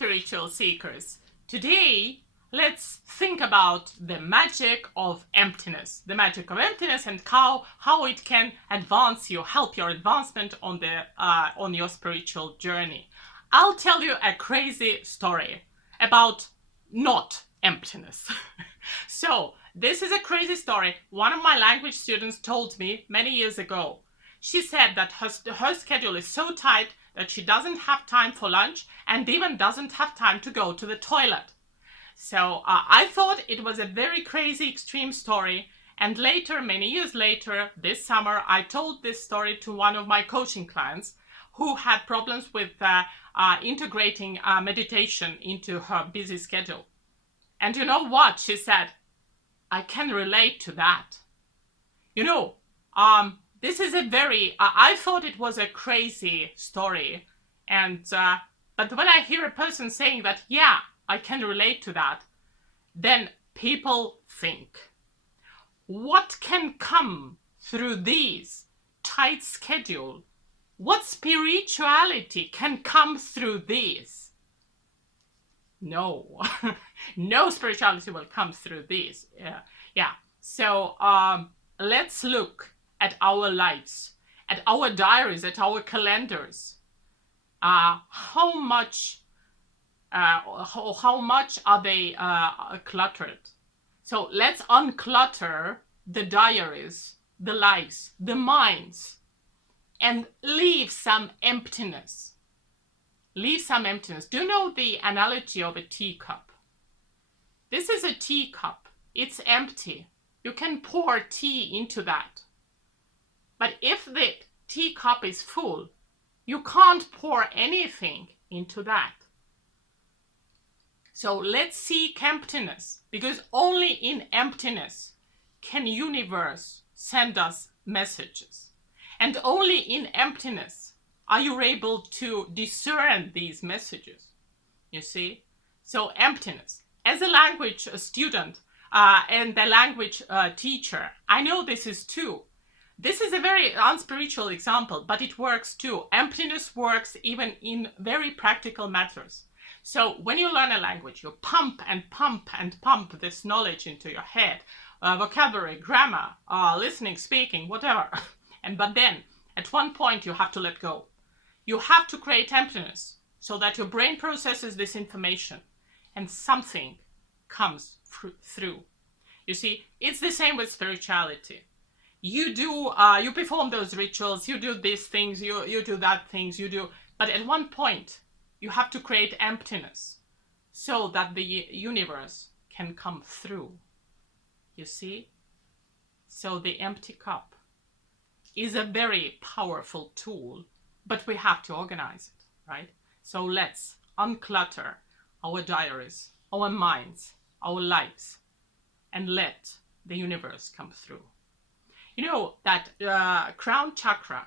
spiritual seekers. Today, let's think about the magic of emptiness. The magic of emptiness and how it can advance you, help your advancement on your spiritual journey. I'll tell you a crazy story about not emptiness. So, this is a crazy story. One of my language students told me many years ago. She said that her schedule is so tight that she doesn't have time for lunch and even doesn't have time to go to the toilet. So I thought it was a very crazy, extreme story. And later, many years later, this summer, I told this story to one of my coaching clients who had problems with integrating meditation into her busy schedule. And you know what? She said, I can relate to that. You know, this is a very, I thought it was a crazy story. And, but when I hear a person saying that, yeah, I can relate to that, then people think, what can come through this tight schedule? What spirituality can come through this? No, no spirituality will come through this. Yeah. So let's look at our lives, at our diaries, at our calendars. How much are they cluttered? So let's unclutter the diaries, the lives, the minds, and leave some emptiness. Leave some emptiness. Do you know the analogy of a teacup? This is a teacup. It's empty. You can pour tea into that. But if the teacup is full, you can't pour anything into that. So let's seek emptiness, because only in emptiness can universe send us messages. And only in emptiness are you able to discern these messages. You see? So emptiness. As a language student and a language teacher, I know this is true. This is a very unspiritual example, but it works too. Emptiness works even in very practical matters. So when you learn a language, you pump and pump and pump this knowledge into your head, vocabulary, grammar, listening, speaking, whatever. But then at one point you have to let go. You have to create emptiness so that your brain processes this information and something comes through. You see, it's the same with spirituality. You perform those rituals, you do these things, you do that things, but at one point you have to create emptiness so that the universe can come through. You see? So the empty cup is a very powerful tool, but we have to organize it, right? So let's unclutter our diaries, our minds, our lives, and let the universe come through. You know that crown chakra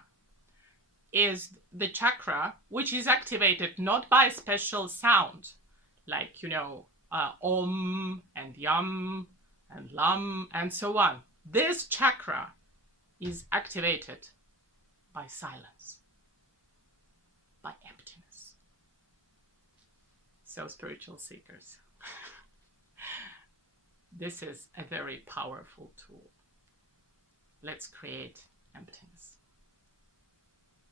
is the chakra which is activated not by a special sound, like, om and yum and lam and so on. This chakra is activated by silence, by emptiness. So spiritual seekers, this is a very powerful tool. Let's create emptiness.